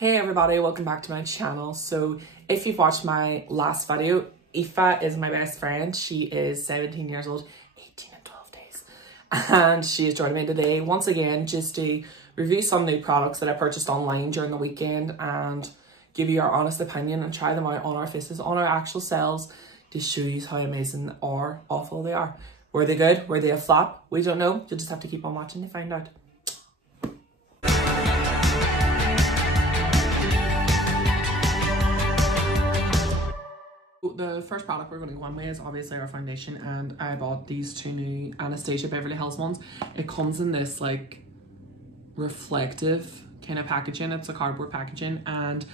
Hey everybody, welcome back to my channel. So if you've watched my last video, Aoife is my best friend. She is 17 years old, 18 and 12 days. And she is joining me today once again just to review some new products that I purchased online during the weekend and give you our honest opinion and try them out on our faces, on our actual selves, to show you how amazing or awful they are. Were they good? Were they a flop? We don't know. You'll just have to keep on watching to find out. The first product we're going to go on with is obviously our foundation, and I bought these two new Anastasia Beverly Hills ones. It comes in this like reflective kind of packaging. It's a cardboard packaging, and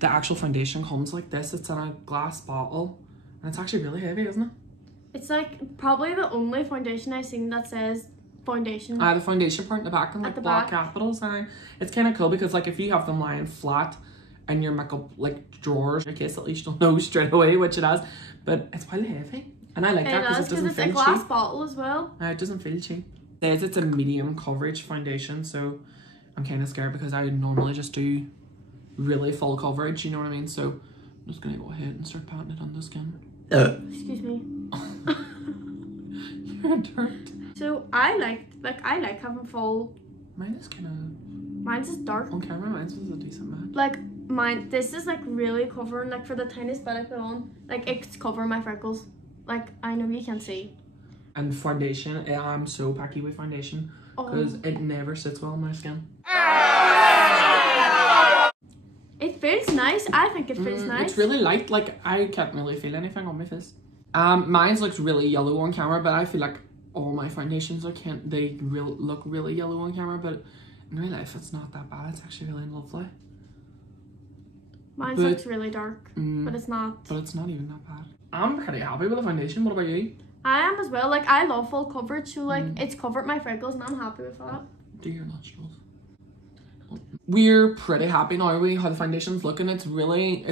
the actual foundation comes like this. It's in a glass bottle and it's actually really heavy, isn't it? It's like probably the only foundation I've seen that says foundation. The foundation part in the back and like black capitals. And it's kind of cool because like if you have them lying flat in your makeup like drawers, in case at least you'll know straight away which it has, but it's quite heavy and I like that because it doesn't feel cheap. It's a glass bottle as well. It doesn't feel cheap. It says it's a medium coverage foundation, so I'm kind of scared because I would normally just do really full coverage, you know what I mean? So I'm just gonna go ahead and start patting it on the skin. Excuse me. You're a dirt. So I like having full. Mine is kind of. Mine's is dark. On camera, mine's was a decent match. Like mine, this is like really covering, like for the tiniest bit I put on, like it's covering my freckles. Like I know you can't see. And foundation, I'm so packy with foundation because it never sits well on my skin. It feels nice. I think it feels nice. It's really light. Like I can't really feel anything on my face. Mine looks really yellow on camera, but I feel like all my foundations look really yellow on camera, but in real life it's not that bad. It's actually really lovely. Mine looks really dark, but it's not. But it's not even that bad. I'm pretty happy with the foundation. What about you? I am as well. Like I love full coverage, so like it's covered my freckles and I'm happy with that. Do your nostrils. We're pretty happy now how the foundation's looking. It's really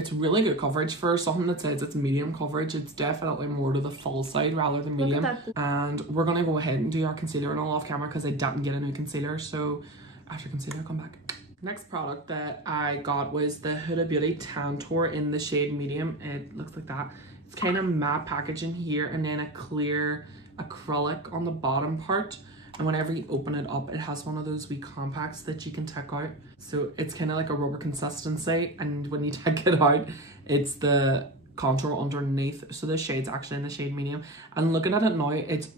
good coverage for something that says it's medium coverage. It's definitely more to the full side rather than medium. And we're gonna go ahead and do our concealer and all off camera because I didn't get a new concealer, so after concealer come back. Next product that I got was the Huda Beauty Tan Tour in the shade medium. It looks like that. It's kind of matte packaging here and then a clear acrylic on the bottom part. And whenever you open it up, it has one of those wee compacts that you can take out. So it's kind of like a rubber consistency. And when you take it out, it's the contour underneath. So the shade's actually in the shade medium. And looking at it now, it's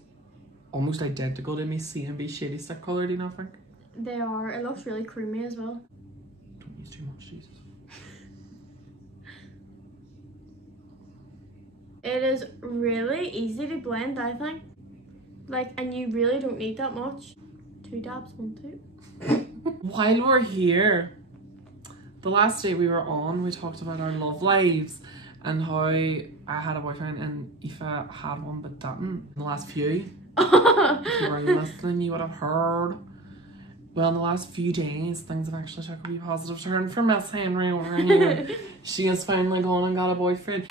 almost identical to my CMB Shady Stick colour, do you not think? They are. It looks really creamy as well. Don't use too much, Jesus. It is really easy to blend, I think. Like, and you really don't need that much. 2 dabs, 1, 2. While we're here, the last day we were on, we talked about our love lives and how I had a boyfriend and Aoife had one but didn't. In the last few, if you were listening, you would have heard. Well, in the last few days, things have actually took a wee positive turn for Miss Henry over here. She has finally gone and got a boyfriend.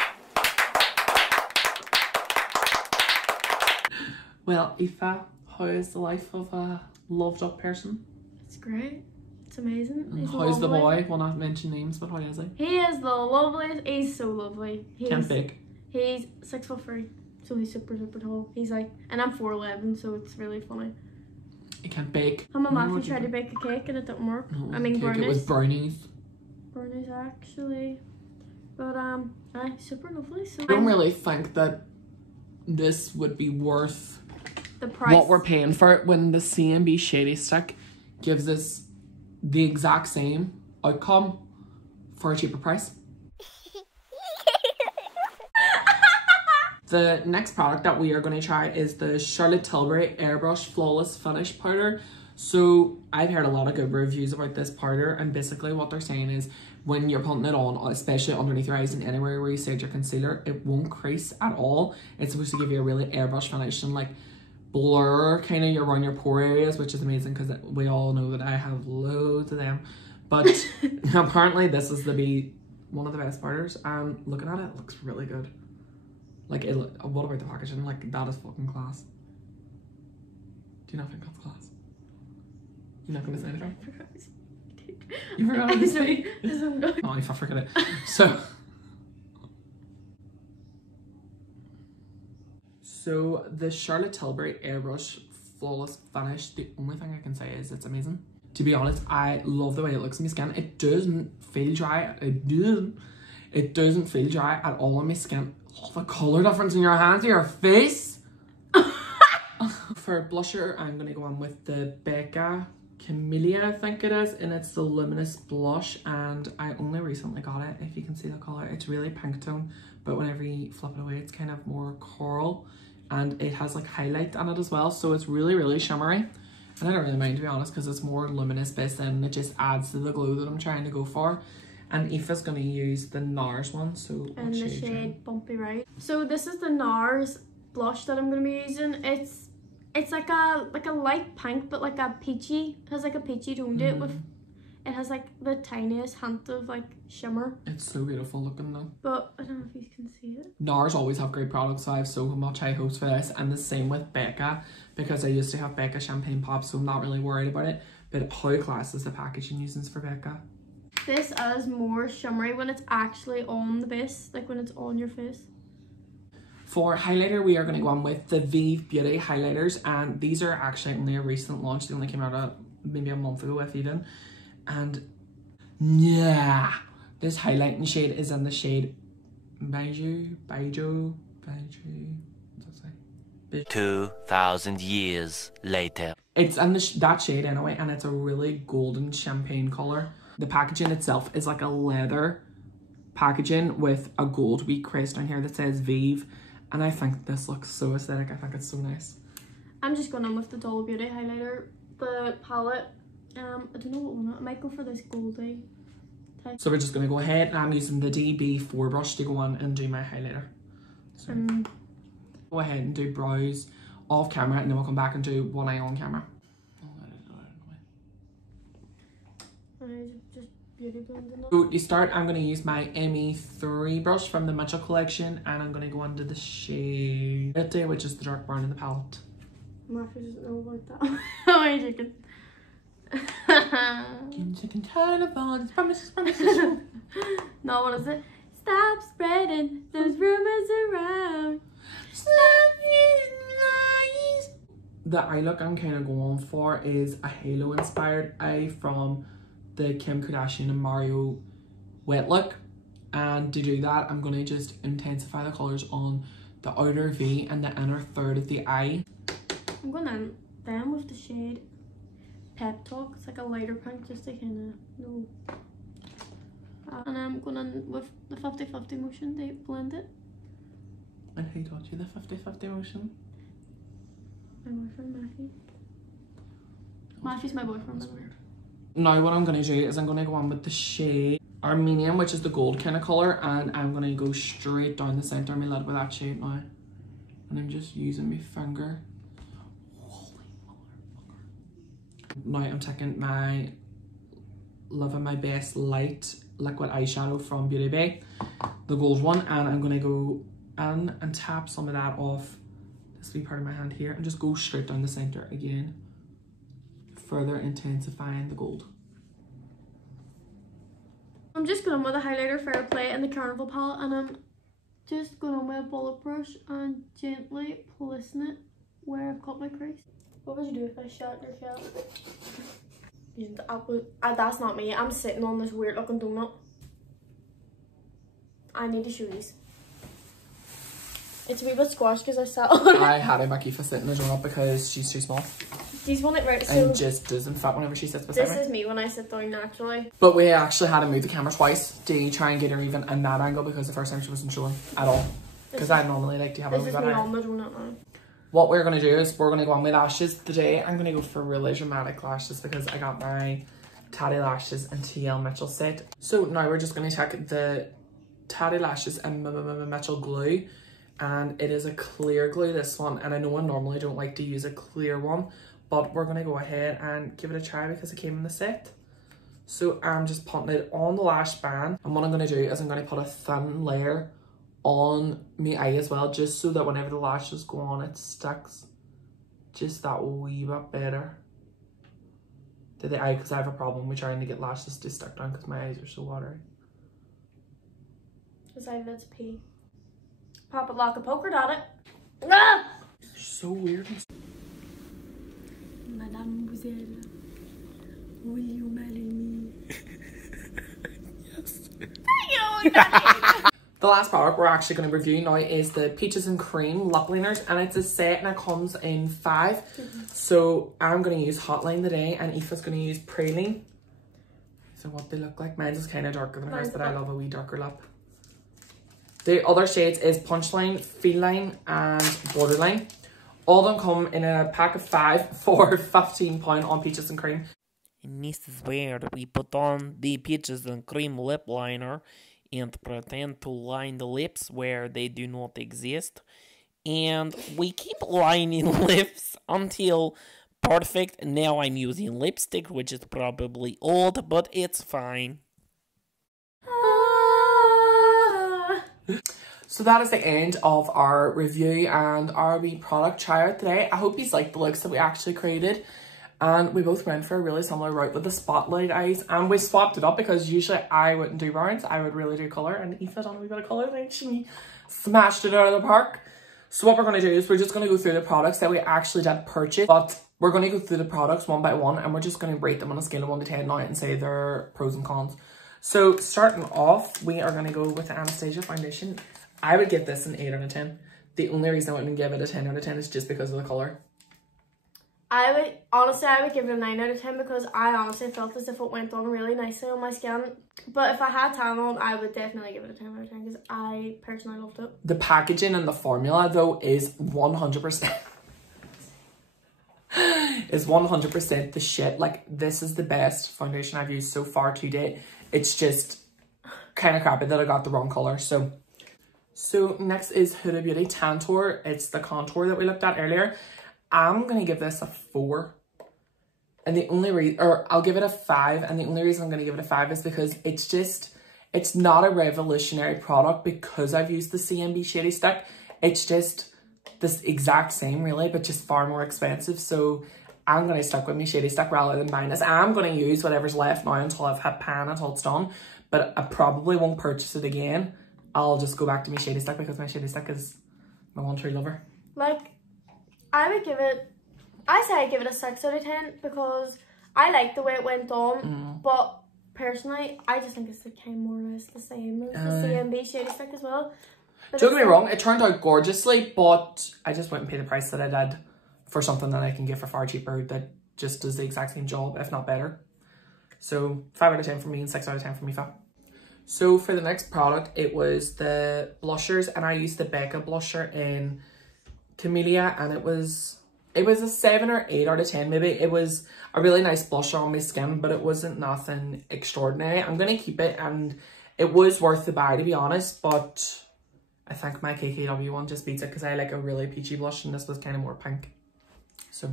Well, Aoife, how is the life of a loved up person? It's great. It's amazing. And how's the boy? We'll not mention names, but how is he? He is the loveliest. He's so lovely. Can't big. He's 6'3", so he's super tall. He's like, and I'm 4'11", so it's really funny. He can't bake. Him and Matthew tried to bake a cake and it didn't work. No, I mean brownies. It was brownies. Brownies actually. But super lovely. So I don't really think that this would be worth the price what we're paying for it when the CMB Shady Stick gives us the exact same outcome for a cheaper price. The next product that we are going to try is the Charlotte Tilbury Airbrush Flawless Finish Powder. So I've heard a lot of good reviews about this powder, and basically what they're saying is when you're putting it on, especially underneath your eyes and anywhere where you set your concealer, it won't crease at all. It's supposed to give you a really airbrush finish and like blur kind of around your pore areas, which is amazing because we all know that I have loads of them. But apparently this is to be one of the best powders, and looking at it, it looks really good. Like, what about the packaging? Like, that is fucking class. Do you not think that's class? You're not going to say anything? You forgot how to Sorry. speak? Oh, I forgot it. So the Charlotte Tilbury Airbrush Flawless Finish, the only thing I can say is it's amazing. To be honest, I love the way it looks on my skin. It doesn't feel dry. It doesn't feel dry at all on my skin. Oh, the colour difference in your hand to your face. For blusher, I'm going to go on with the Becca Camellia, I think it is, and it's the Luminous Blush, and I only recently got it, if you can see the colour. It's really pink tone, but whenever you flip it away, it's kind of more coral, and it has like highlight on it as well, so it's really, really shimmery. And I don't really mind, to be honest, because it's more luminous based and it just adds to the glow that I'm trying to go for. And Aoife's going to use the NARS one, so and the shade Bumpy Ride. So this is the NARS blush that I'm going to be using. It's like a light pink, but like a peachy. It has like a peachy tone to it. It has like the tiniest hint of like shimmer. It's so beautiful looking though. But I don't know if you can see it. NARS always have great products, so I have so much high hopes for this. And the same with Becca, because I used to have Becca Champagne Pop, so I'm not really worried about it. But how class is the packaging using for Becca? This is more shimmery when it's actually on the base, like when it's on your face. For highlighter, we are going to go on with the Vive Beauty highlighters, and these are actually only a recent launch. They only came out maybe a month ago, if even. And yeah, this highlighting shade is in the shade Baijiu, what's that say? 2,000 years later. It's in that shade anyway, and it's a really golden champagne colour. The packaging itself is like a leather packaging with a gold wee crest on here that says Vive, and I think this looks so aesthetic. I think it's so nice. I'm just going on with the Doll Beauty highlighter. The palette, I don't know what one. I might go for this goldy type. So we're just going to go ahead, and I'm using the DB4 brush to go on and do my highlighter. So go ahead and do brows off camera, and then we'll come back and do one eye on camera. So to start, I'm going to use my ME3 brush from the Mitchell collection, and I'm going to go into the shade Litty, which is the dark brown in the palette. Martha doesn't know about that. How are you chicken? Sick and tired of all these promises. No, what is it? Stop spreading those rumors around. Stop lies. The eye look I'm kind of going for is a halo inspired eye from the Kim Kardashian and Mario wet look, and to do that I'm going to just intensify the colours on the outer V and the inner third of the eye. I'm going in then with the shade Pep Talk. It's like a lighter pink, just to kind of know. And I'm going in with the 50-50 motion to blend it. And who taught you the 50-50 motion? My boyfriend Matthew. Matthew's my boyfriend. That's weird. Now what I'm going to do is I'm going to go on with the shade Armenian, which is the gold kind of colour, and I'm going to go straight down the centre of my lid with that shade now. And I'm just using my finger. Holy motherfucker. Now I'm taking my Living My Best Light liquid eyeshadow from Beauty Bay, the gold one, and I'm going to go in and tap some of that off this wee part of my hand here and just go straight down the centre again, further intensifying the gold. I'm just going on with a highlighter Fair Play and the Carnival palette, and I'm just going on with a bullet brush and gently placing it where I've got my crease. What would you do if I shot your shell? That's not me. I'm sitting on this weird looking donut. I need to show these. It's a wee bit squashed because I sat on it. I had Aoife sit in the donut because she's too small. These one it right, so and just doesn't fit whenever she sits beside me. This is me when I sit down naturally. But we actually had to move the camera twice to try and get her even in that angle, because the first time she wasn't showing at all. Because I normally like to have a wee bit. This is me on the donut now. What we're going to do is we're going to go on with lashes today. I'm going to go for really dramatic lashes because I got my Tatty Lashes and TL Mitchell set. So now we're just going to take the Tatty Lashes and Mitchell glue, and it is a clear glue, this one, and I know I normally don't like to use a clear one, but we're going to go ahead and give it a try because it came in the set. So I'm just putting it on the lash band, and what I'm going to do is I'm going to put a thin layer on my eye as well, just so that whenever the lashes go on, it sticks just that wee bit better to the eye because I have a problem with trying to get lashes to stick down because my eyes are so watery. Decided it's pee. Pop it like a poker at it. Ah! So weird. Mademoiselle, will you marry me? Yes. The last product we're actually going to review now is the Peaches and Cream lip liners, and it's a set and it comes in 5. So I'm going to use Hotline today and Aoife's going to use Praline. So what they look like. Mine's is kind of darker than hers, but I love a wee darker lip. The other shades is Punchline, Feline and Borderline. All of them come in a pack of 5 for £15 on Peaches and Cream. And this is where we put on the Peaches and Cream lip liner and pretend to line the lips where they do not exist. And we keep lining lips until perfect. Now I'm using lipstick, which is probably old, but it's fine. So that is the end of our review and our wee product try out today. I hope you liked the looks that we actually created. And we both went for a really similar route with the spotlight eyes. And we swapped it up because usually I wouldn't do browns. I would really do colour. And Aoife done a wee bit of colour and she smashed it out of the park. So what we're going to do is we're just going to go through the products that we actually did purchase. But we're going to go through the products one by one. And we're just going to rate them on a scale of 1 to 10 now and say their pros and cons. So starting off, we are going to go with the Anastasia foundation. I would give this an 8 out of 10. The only reason I wouldn't give it a 10 out of 10 is just because of the colour. I would give it a 9 out of 10 because I honestly felt as if it went on really nicely on my skin. But if I had tan on, I would definitely give it a 10 out of 10 because I personally loved it. The packaging and the formula though is 100% is 100% the shit. Like, this is the best foundation I've used so far to date. It's just kind of crappy that I got the wrong colour. So next is Huda Beauty Tantour. It's the contour that we looked at earlier. I'm going to give this a 4. And the only reason, or I'll give it a 5. And the only reason I'm going to give it a 5 is because it's not a revolutionary product because I've used the CMB Shady Stick. It's just this exact same really, but just far more expensive. So I'm going to stick with my Shady Stick rather than buying this. I'm going to use whatever's left now until I've had pan, until it's done. But I probably won't purchase it again. I'll just go back to my Shady Stick because my Shady Stick is my one true lover. Like, I'd give it a 6 out of 10 because I like the way it went on, but personally, I just think it's kind of more or less the same as the CMB Shady Stick as well. But don't get me wrong, it turned out gorgeously, but I just wouldn't pay the price that I did for something that I can get for far cheaper that just does the exact same job, if not better. So 5 out of 10 for me and 6 out of 10 for Aoife. So for the next product, it was the blushers, and I used the Becca blusher in Camellia, and it was a 7 or 8 out of 10 maybe. It was a really nice blusher on my skin, but it wasn't nothing extraordinary. I'm going to keep it, and it was worth the buy to be honest, but I think my KKW one just beats it because I like a really peachy blush and this was kind of more pink. So,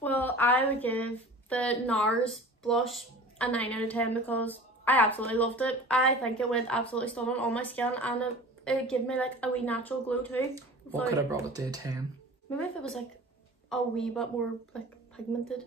well, I would give the NARS blush a 9 out of 10 because I absolutely loved it. I think it went absolutely stunning on my skin, and it gave me like a wee natural glow too. What could have brought it to a 10? Maybe if it was like a wee bit more like pigmented,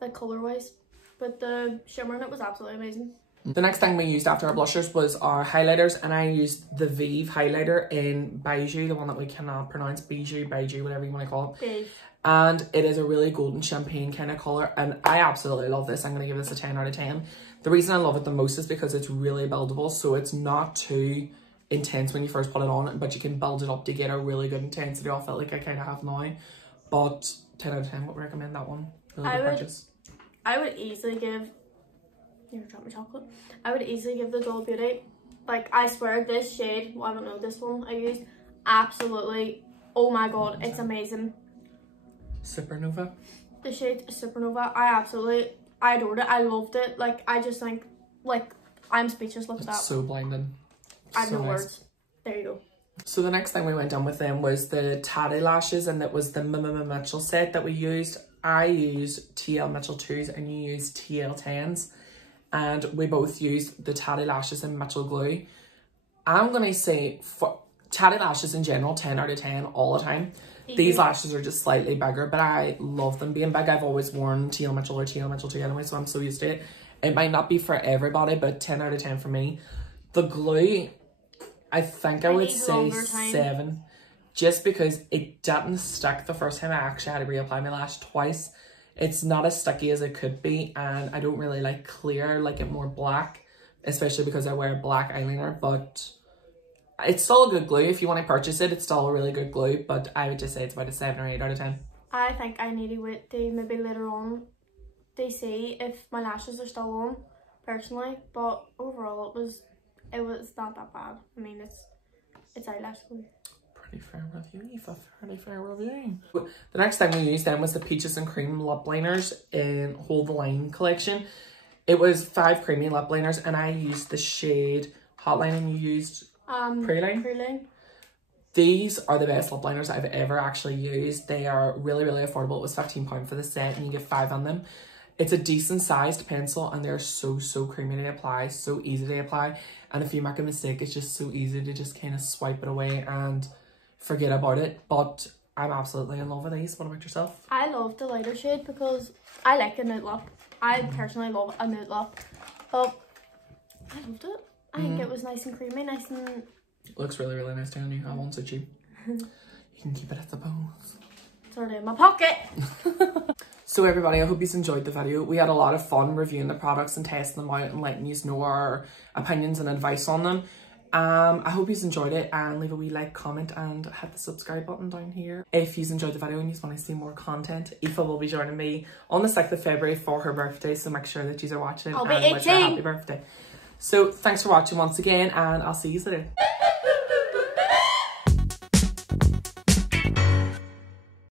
like colour wise, but the shimmer in it was absolutely amazing. The next thing we used after our blushers was our highlighters, and I used the Vive highlighter in Bijou, the one that we cannot pronounce, Bijou, whatever you want to call it. Vive. And it is a really golden champagne kind of colour, and I absolutely love this. I'm going to give this a 10 out of 10. The reason I love it the most is because it's really buildable, so it's not too intense when you first put it on, but you can build it up to get a really good intensity off it like I kind of have now. But 10 out of 10 would recommend that one. Really good purchase. I would easily give, you dropped my chocolate. I would easily give the Doll Beauty, like, I swear this shade, well, I don't know, this one I used, absolutely, oh my god, it's amazing. Supernova. The shade Supernova, I adored it. I loved it. Like, I just think, like, I'm speechless. Look at that. It's so blinding. I have no words. There you go. So the next thing we went on with them was the Tatty lashes, and that was the Mitchell set that we used. I used TL Mitchell 2s and you used TL 10s, and we both used the Tatty lashes in Mitchell glue. I'm going to say for Tatty lashes in general, 10 out of 10 all the time. These lashes are just slightly bigger, but I love them being big. I've always worn T.L. Mitchell or T.L. Mitchell 2 anyway, so I'm so used to it. It might not be for everybody, but 10 out of 10 for me. The glue, I think I would say 7. Just because it didn't stick the first time. I actually had to reapply my lash twice. It's not as sticky as it could be, and I don't really like clear, I like it more black, especially because I wear black eyeliner, but it's still a good glue. If you want to purchase it, it's still a really good glue, but I would just say it's about a 7 or 8 out of 10. I think I need to wait to maybe later on to see if my lashes are still on, personally, but overall it was not that bad. I mean, it's eyelash glue. Pretty fair review, Eva. Pretty fair review. The next thing we used then was the Peaches and Cream lip liners in Hold the Line collection. It was 5 creamy lip liners, and I used the shade Hotline, and you used Preline. These are the best lip liners I've ever actually used. They are really, really affordable. It was £15 for the set, and you get 5 on them. It's a decent sized pencil, and they're so creamy to apply, so easy to apply. And if you make a mistake, it's just so easy to just kind of swipe it away and forget about it. But I'm absolutely in love with these. What about yourself? I love the lighter shade because I like a nude lip. I personally love a nude lip, but I loved it. I think it was nice and creamy, nice and... It looks really, really nice down. You have one so cheap. You can keep it at the bows. It's already in my pocket. So everybody, I hope you enjoyed the video. We had a lot of fun reviewing the products and testing them out and letting you know our opinions and advice on them. I hope you enjoyed it, and leave a wee like, comment, and hit the subscribe button down here. If you enjoyed the video and you want to see more content, Aoife will be joining me on the 6th of February for her birthday, so make sure that you are watching. I'll be and 18. wish her happy birthday. So thanks for watching once again, and I'll see you later.